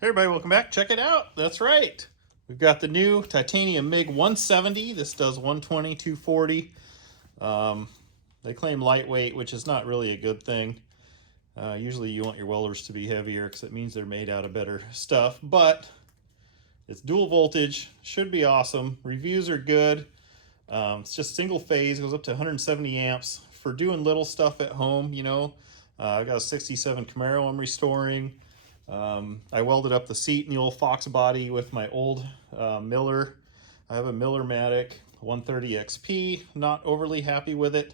Hey everybody, welcome back. Check it out. That's right. We've got the new TITANIUM MIG 170. This does 120, 240. They claim lightweight, which is not really a good thing. Usually you want your welders to be heavier because it means they're made out of better stuff. But it's dual voltage, should be awesome. Reviews are good. It's just single phase, goes up to 170 amps. For doing little stuff at home, you know. I got a 67 Camaro I'm restoring. I welded up the seat in the old Fox body with my old Miller. I have a Miller-Matic 130 XP. Not overly happy with it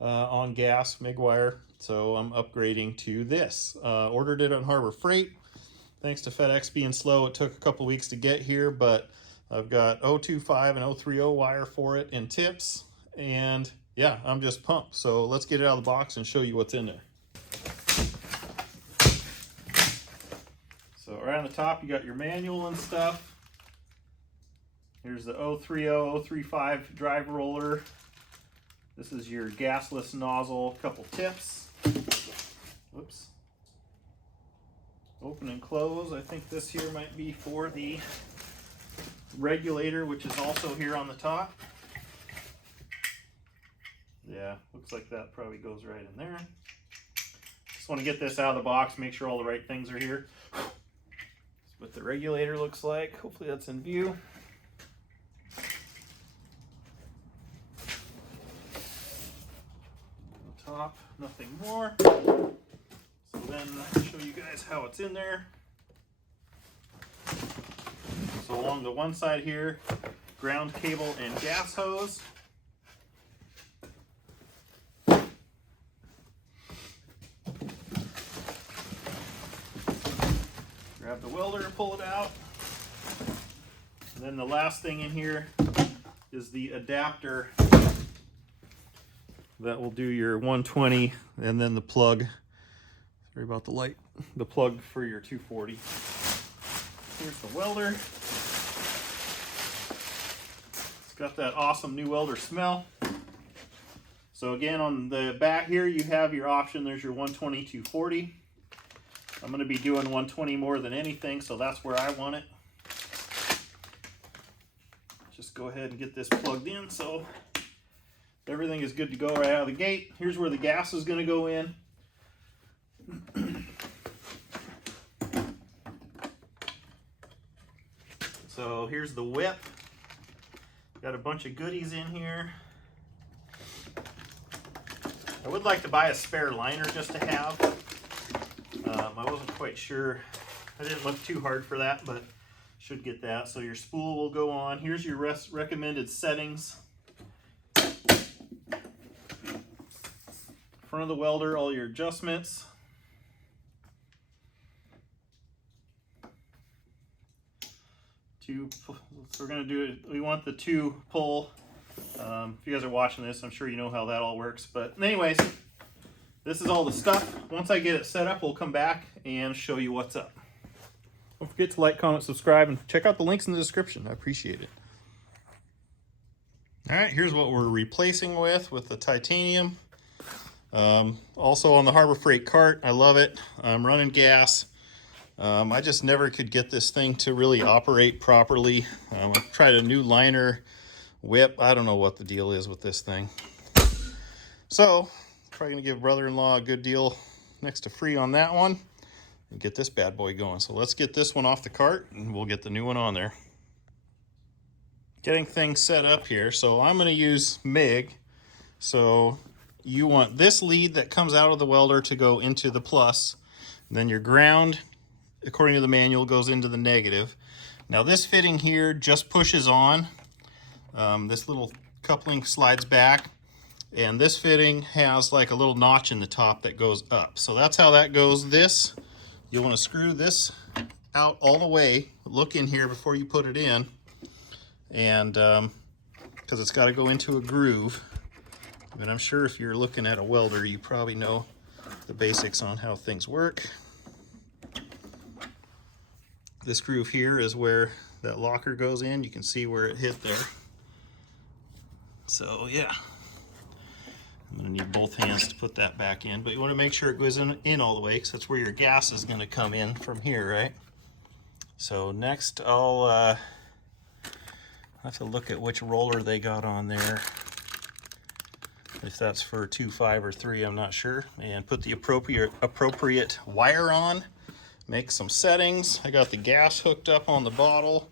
on gas, Mig Wire, so I'm upgrading to this. Ordered it on Harbor Freight. Thanks to FedEx being slow, it took a couple weeks to get here, but I've got 025 and 030 wire for it and tips, and yeah, I'm just pumped. So let's get it out of the box and show you what's in there. So right on the top, you got your manual and stuff. Here's the 030, 035 drive roller. This is your gasless nozzle, couple tips. Whoops. Open and close. I think this here might be for the regulator, which is also here on the top. Yeah, looks like that probably goes right in there. Just want to get this out of the box, make sure all the right things are here. What the regulator looks like. Hopefully that's in view. On top, nothing more. So then I'll show you guys how it's in there. So along the one side here, ground cable and gas hose. Grab the welder and pull it out. And then the last thing in here is the adapter that will do your 120, and then the plug. Sorry about the light. The plug for your 240. Here's the welder. It's got that awesome new welder smell. So again, on the back here, you have your option. There's your 120, 240. I'm going to be doing 120 more than anything, so that's where I want it. Just go ahead and get this plugged in so everything is good to go right out of the gate. Here's where the gas is going to go in. So here's the whip. Got a bunch of goodies in here. I would like to buy a spare liner just to have. I wasn't quite sure. I didn't look too hard for that, but should get that. So your spool will go on. Here's your recommended settings. Front of the welder, all your adjustments. So we're going to do it. We want the 2-pull. If you guys are watching this, I'm sure you know how that all works. But anyways, this is all the stuff. Once I get it set up, we'll come back and show you what's up. Don't forget to like, comment, subscribe, and check out the links in the description. I appreciate it. All right, here's what we're replacing with the titanium. Also on the Harbor Freight cart. I love it. I'm running gas. I just never could get this thing to really operate properly. I tried a new liner, whip. I don't know what the deal is with this thing. So probably gonna give brother-in-law a good deal next to free on that one and get this bad boy going. So let's get this one off the cart and we'll get the new one on there. Getting things set up here. So I'm gonna use MIG. So you want this lead that comes out of the welder to go into the plus. Then your ground, according to the manual, goes into the negative. Now this fitting here just pushes on. This little coupling slides back. And this fitting has like a little notch in the top that goes up. So that's how that goes. This, you'll want to screw this out all the way. Look in here before you put it in. And because it's got to go into a groove. But I'm sure if you're looking at a welder, you probably know the basics on how things work. This groove here is where that locker goes in. You can see where it hit there. So yeah. I'm going to need both hands to put that back in, but you want to make sure it goes in all the way because that's where your gas is going to come in from here, right? So next I'll have to look at which roller they got on there. If that's for 2.5 or 3, I'm not sure. And put the appropriate wire on. Make some settings. I got the gas hooked up on the bottle,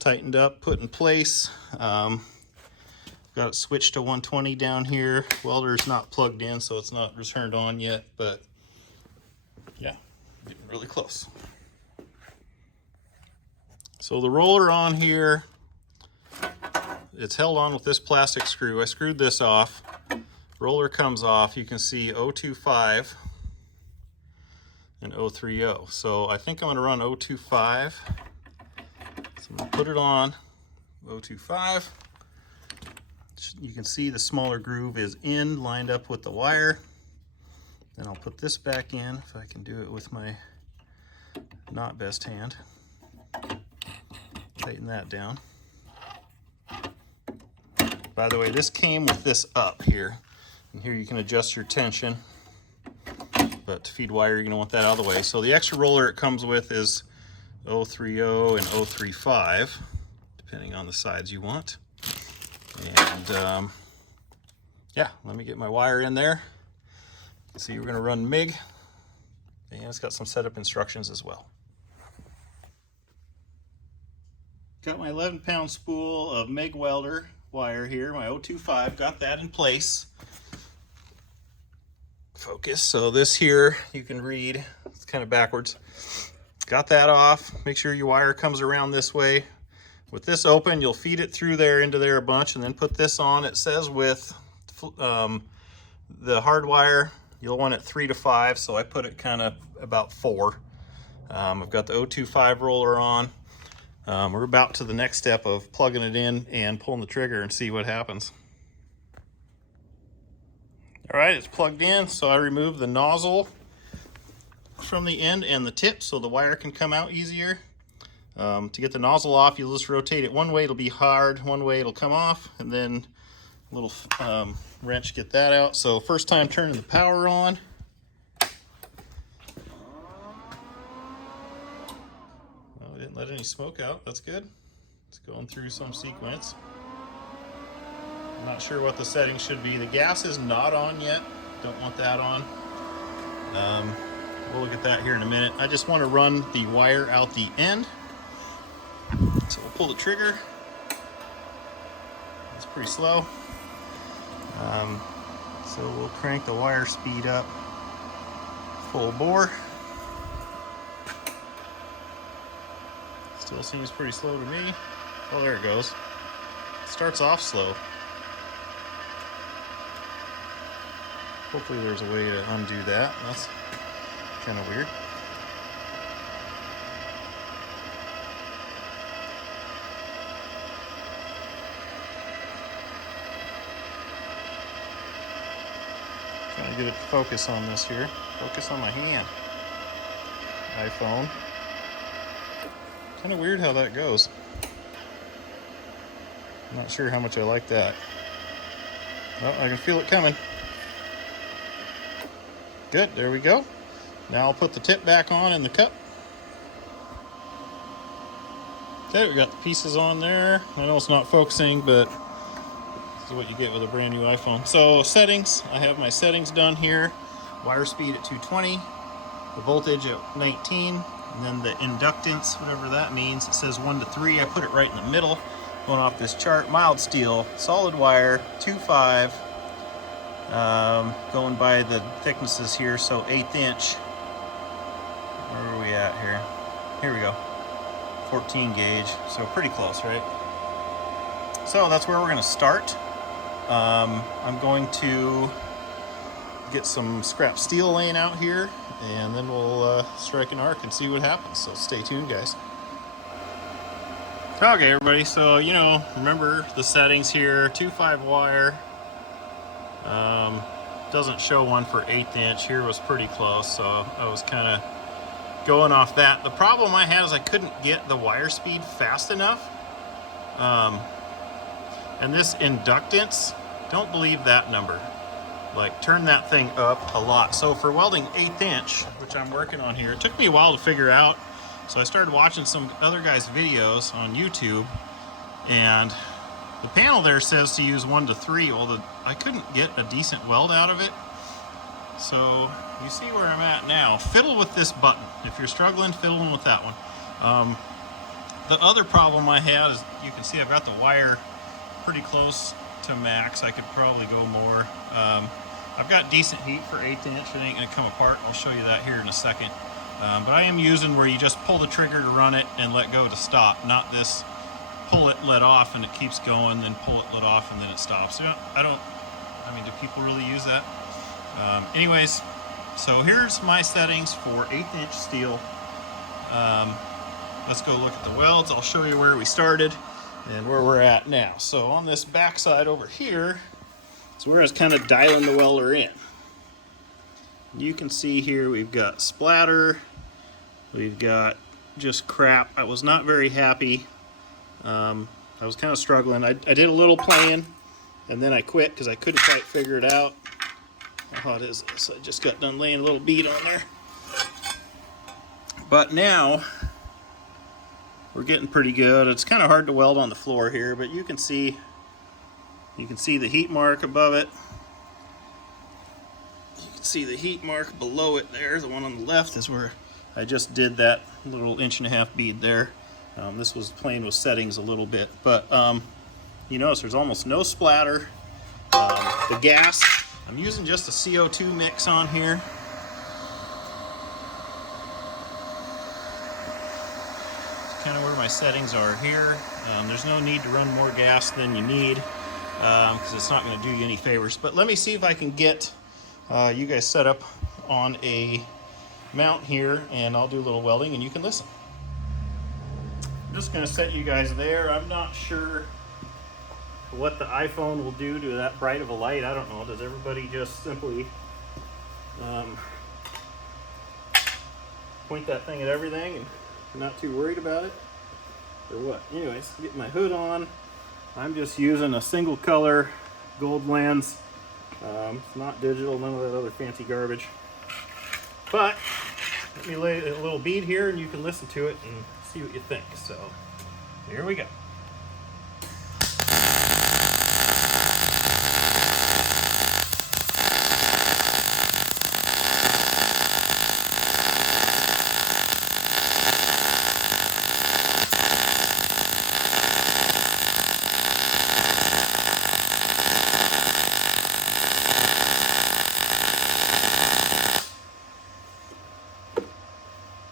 tightened up, put in place. Got it switched to 120 down here. Welder's not plugged in, so it's not turned on yet, but yeah, getting really close. So the roller on here, it's held on with this plastic screw. I screwed this off. Roller comes off. You can see 025 and 030. So I think I'm going to run 025. So I'm going to put it on 025. You can see the smaller groove is in, lined up with the wire. Then I'll put this back in, if I can do it with my not best hand. Tighten that down. By the way, this came with this up here. And here you can adjust your tension. But to feed wire, you're going to want that out of the way. So the extra roller it comes with is 030 and 035, depending on the sides you want. And yeah, let me get my wire in there. See, we're going to run MIG. And it's got some setup instructions as well. Got my 11-pound spool of Mig Welder wire here, my 025, got that in place. Focus. So this here, you can read, it's kind of backwards. Got that off. Make sure your wire comes around this way. With this open, you'll feed it through there into there a bunch and then put this on. It says with the hard wire, you'll want it 3 to 5, so I put it kind of about 4. I've got the 025 roller on. We're about to the next step of plugging it in and pulling the trigger and see what happens. All right, it's plugged in, so I removed the nozzle from the end and the tip so the wire can come out easier. To get the nozzle off, you'll just rotate it one way, it'll be hard, one way it'll come off, and then a little wrench, get that out. So first time turning the power on. Well, we didn't let any smoke out, that's good. It's going through some sequence. I'm not sure what the settings should be. The gas is not on yet, don't want that on. We'll look at that here in a minute. I just want to run the wire out the end. So we'll pull the trigger. It's pretty slow. So we'll crank the wire speed up full bore. Still seems pretty slow to me. Oh, there it goes. It starts off slow. Hopefully there's a way to undo that. That's kind of weird. Trying to get it to focus on this here. Focus on my hand. iPhone. Kind of weird how that goes. I'm not sure how much I like that. Well, I can feel it coming. Good, there we go. Now I'll put the tip back on in the cup. Okay, we got the pieces on there. I know it's not focusing, but this is what you get with a brand new iPhone. So settings, I have my settings done here. Wire speed at 220, the voltage at 19, and then the inductance, whatever that means, it says 1 to 3. I put it right in the middle, going off this chart. Mild steel, solid wire, 2.5. Going by the thicknesses here, so 1/8 inch. Where are we at here? Here we go. 14 gauge, so pretty close, right? So that's where we're going to start. I'm going to get some scrap steel laying out here, and then we'll strike an arc and see what happens. So stay tuned, guys. Okay, everybody. So remember the settings here. 2.5 wire. Doesn't show one for 1/8 inch. Here was pretty close, so I was kind of going off that. The problem I had is I couldn't get the wire speed fast enough. And this inductance, don't believe that number. Like, turn that thing up a lot. So for welding 1/8 inch, which I'm working on here, it took me a while to figure out. So I started watching some other guys' videos on YouTube, and the panel there says to use 1 to 3. Well, I couldn't get a decent weld out of it. So you see where I'm at now. Fiddle with this button. If you're struggling, fiddling with that one. The other problem I had is, you can see I've got the wire pretty close to max. I could probably go more. I've got decent heat for 1/8 inch. It ain't gonna come apart. I'll show you that here in a second. But I am using where you just pull the trigger to run it and let go to stop, not this pull it, let off, and it keeps going, then pull it, let off, and then it stops. I mean, do people really use that? Anyways, so here's my settings for 1/8 inch steel. Let's go look at the welds. I'll show you where we started and where we're at now. So on this back side over here is where I was kind of dialing the welder in. You can see here we've got splatter, we've got just crap. I was not very happy. I was kind of struggling. I did a little playing, and then I quit because I couldn't quite figure it out. How hot is this? I just got done laying a little bead on there. But now we're getting pretty good. It's kind of hard to weld on the floor here, but you can see the heat mark above it. You can see the heat mark below it there. The one on the left is where I just did that little 1.5 inch bead there. This was playing with settings a little bit, but you notice there's almost no splatter. The gas, I'm using just a CO2 mix on here. Kind of where my settings are here. There's no need to run more gas than you need because it's not going to do you any favors. But let me see if I can get you guys set up on a mount here, and I'll do a little welding and you can listen. I'm just going to set you guys there. I'm not sure what the iPhone will do to that bright of a light. I don't know. Does everybody just simply point that thing at everything and not too worried about it, or what? Anyways, get my hood on. I'm just using a single color gold lens. It's not digital, none of that other fancy garbage. But let me lay a little bead here and you can listen to it and see what you think. So here we go.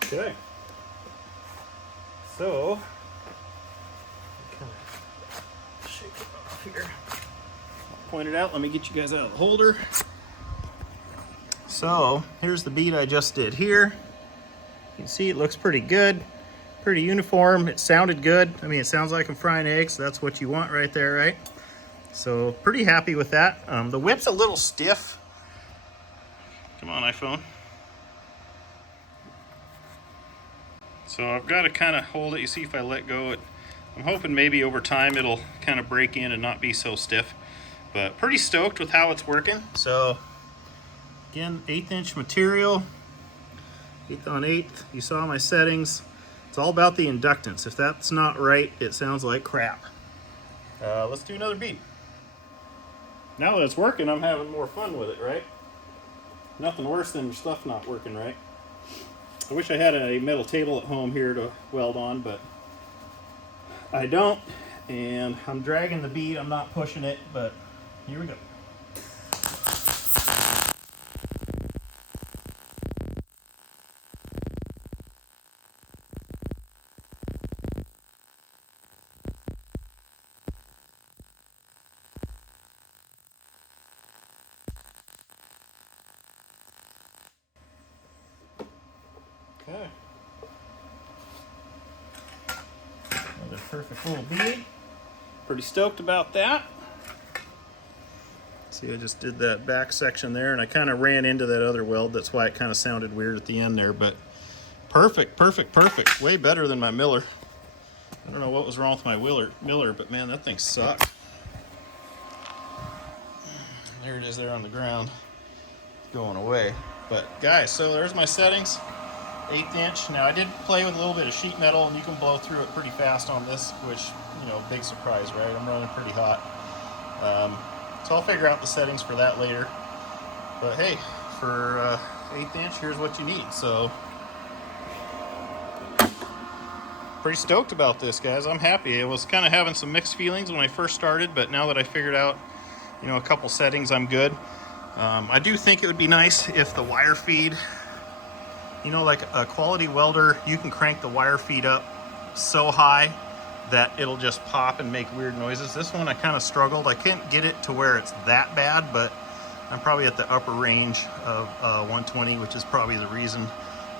Okay, so kind of shake it off here. Point it out. Let me get you guys out of the holder. So here's the bead I just did here. You can see it looks pretty good, pretty uniform. It sounded good. I mean, it sounds like I'm frying eggs. That's what you want right there, right? So pretty happy with that. The whip's a little stiff. Come on, iPhone. So I've got to kind of hold it. You see if I let go, I'm hoping maybe over time it'll kind of break in and not be so stiff. But pretty stoked with how it's working. So again, 1/8 inch material, 1/8 on 1/8. You saw my settings. It's all about the inductance. If that's not right, it sounds like crap. Let's do another bead. Now that it's working, I'm having more fun with it, right? Nothing worse than your stuff not working right. I wish I had a metal table at home here to weld on, but I don't, and I'm dragging the bead. I'm not pushing it, but here we go. Okay. Another perfect little bead. Pretty stoked about that. See, I just did that back section there, and I kind of ran into that other weld. That's why it kind of sounded weird at the end there, but perfect, perfect, perfect. Way better than my Miller. I don't know what was wrong with my Miller, but man, that thing sucked. There it is there on the ground, going away. But guys, so there's my settings. 1/8 inch. Now I did play with a little bit of sheet metal, and you can blow through it pretty fast on this, which, you know, big surprise, right? I'm running pretty hot. So I'll figure out the settings for that later. But hey, for 1/8 inch, here's what you need. So pretty stoked about this, guys. I'm happy. I was kind of having some mixed feelings when I first started, but now that I figured out, you know, a couple settings, I'm good. I do think it would be nice if the wire feed, you know, like a quality welder, you can crank the wire feed up so high that it'll just pop and make weird noises. This one I kind of struggled. I can't get it to where it's that bad, but I'm probably at the upper range of 120, which is probably the reason.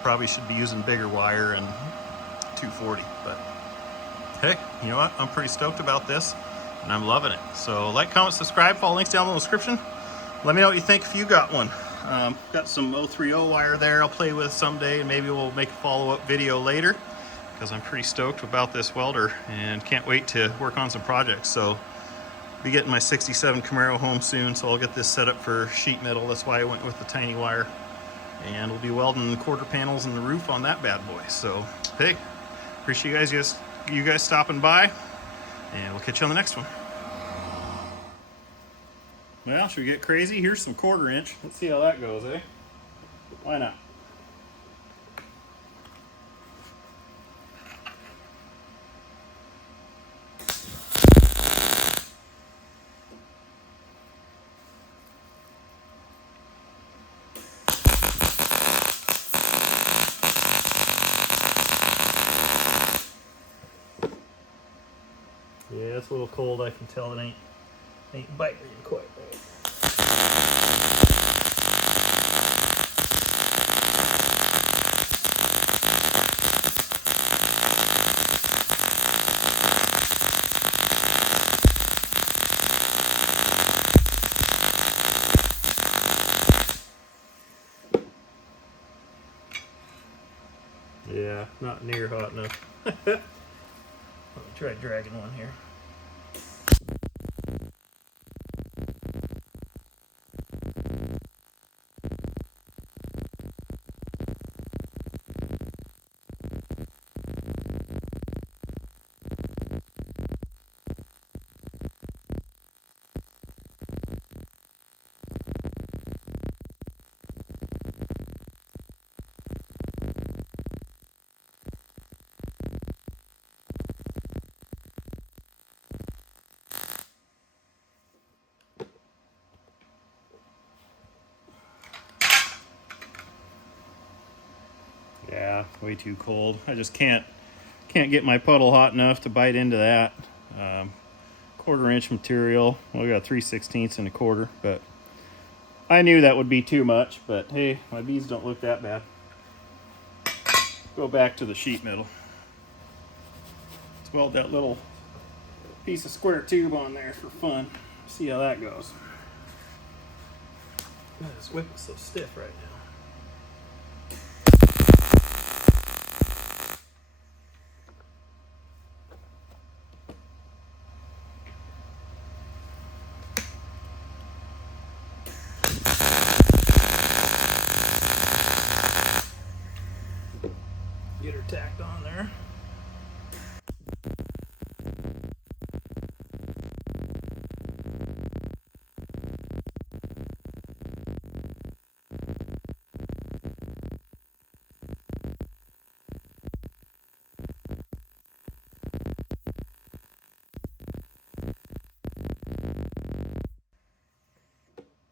Probably should be using bigger wire and 240. But hey, you know what? I'm pretty stoked about this, and I'm loving it. So like, comment, subscribe, follow links down in the description. Let me know what you think if you got one. Got some 030 wire there I'll play with someday, and maybe we'll make a follow-up video later, because I'm pretty stoked about this welder and can't wait to work on some projects. So be getting my 67 Camaro home soon, so I'll get this set up for sheet metal. That's why I went with the tiny wire, and we'll be welding quarter panels in the roof on that bad boy. So hey, appreciate you guys stopping by, and we'll catch you on the next one. Well, should we get crazy? Here's some 1/4 inch. Let's see how that goes, eh? Why not? Yeah, it's a little cold. I can tell it ain't biting quite right. Yeah, not near hot enough. Let me try dragging one here. Yeah, way too cold. I just can't get my puddle hot enough to bite into that. 1/4 inch material. Well, we got 3/16 and a 1/4, but I knew that would be too much. But hey, my beads don't look that bad. Go back to the sheet metal. Let's weld that little piece of square tube on there for fun. See how that goes. God, this whip is so stiff right now. Get her tacked on there.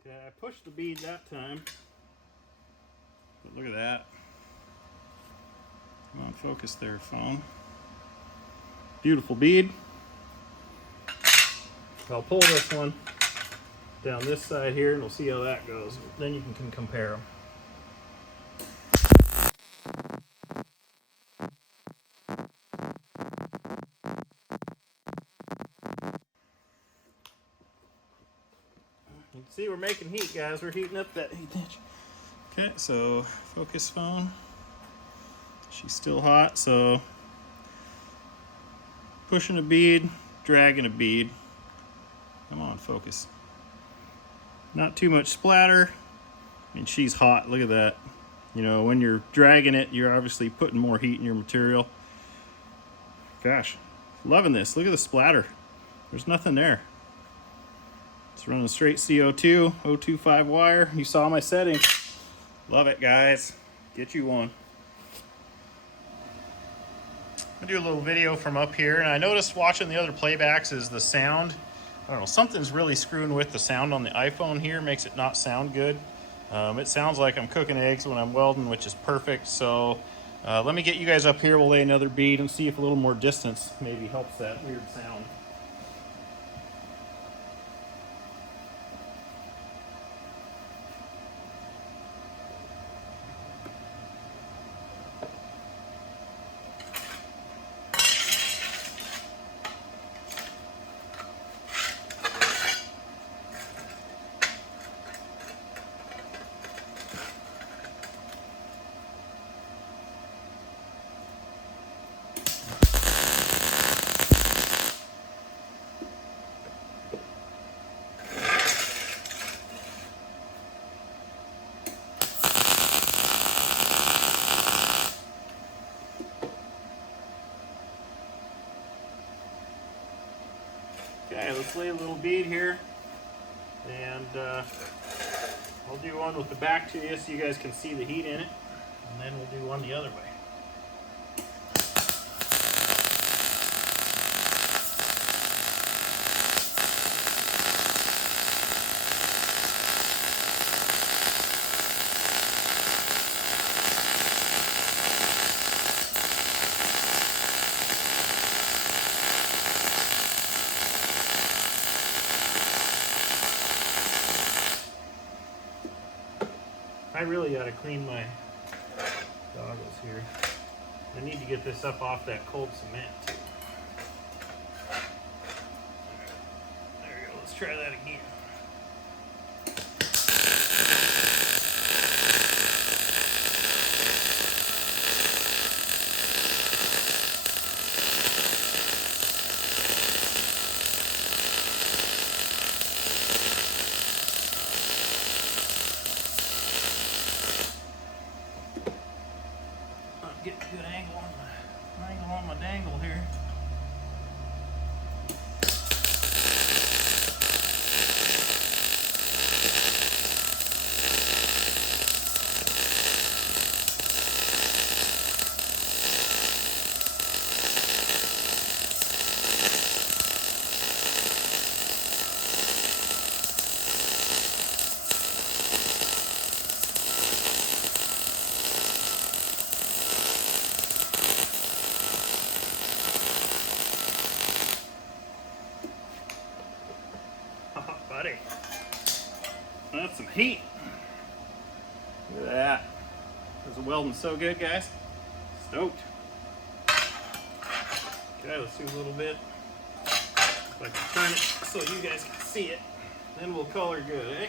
Okay, I pushed the bead that time. But look at that. Come on, focus there, phone. Beautiful bead. I'll pull this one down this side here, and we'll see how that goes. Then you can compare them. You can see we're making heat, guys. We're heating up that 1/8 inch. Okay, so focus phone. She's still hot, so pushing a bead, dragging a bead. Come on, focus. Not too much splatter. I mean, she's hot. Look at that. You know, when you're dragging it, you're obviously putting more heat in your material. Gosh, loving this. Look at the splatter. There's nothing there. It's running straight CO2, 025 wire. You saw my settings. Love it, guys. Get you one. I'm gonna do a little video from up here, and I noticed watching the other playbacks is the sound. I don't know, something's really screwing with the sound on the iPhone here, makes it not sound good. It sounds like I'm cooking eggs when I'm welding, which is perfect. So let me get you guys up here. We'll lay another bead and see if a little more distance maybe helps that weird sound. Okay, let's lay a little bead here, and I'll do one with the back to you so you guys can see the heat in it, and then we'll do one the other way. I really got to clean my goggles here. I need to get this up off that cold cement too. There we go. Let's try that again. Get a good angle on my dangle here. Buddy, that's some heat. Look at that. This is welding so good, guys. Stoked. Okay, let's do a little bit. If I can turn it so you guys can see it, then we'll color good, eh?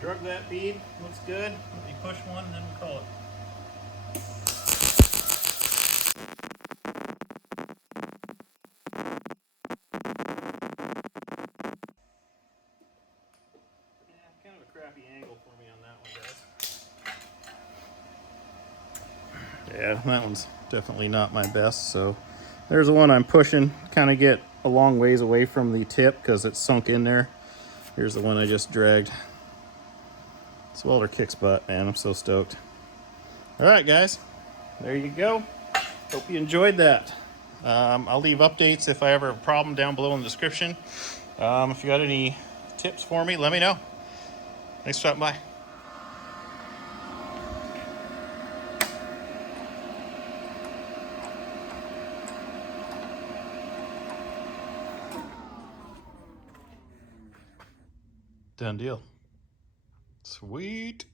Drug that bead, looks good. Let me push one and then we'll call it. Yeah, kind of a crappy angle for me on that one, guys. Yeah, that one's definitely not my best. So there's the one I'm pushing, kind of get a long ways away from the tip because it's sunk in there. Here's the one I just dragged. This welder kicks butt, man. I'm so stoked. All right, guys. There you go. Hope you enjoyed that. I'll leave updates if I ever have a problem down below in the description. If you got any tips for me, let me know. Thanks for stopping by. Done deal. Sweet.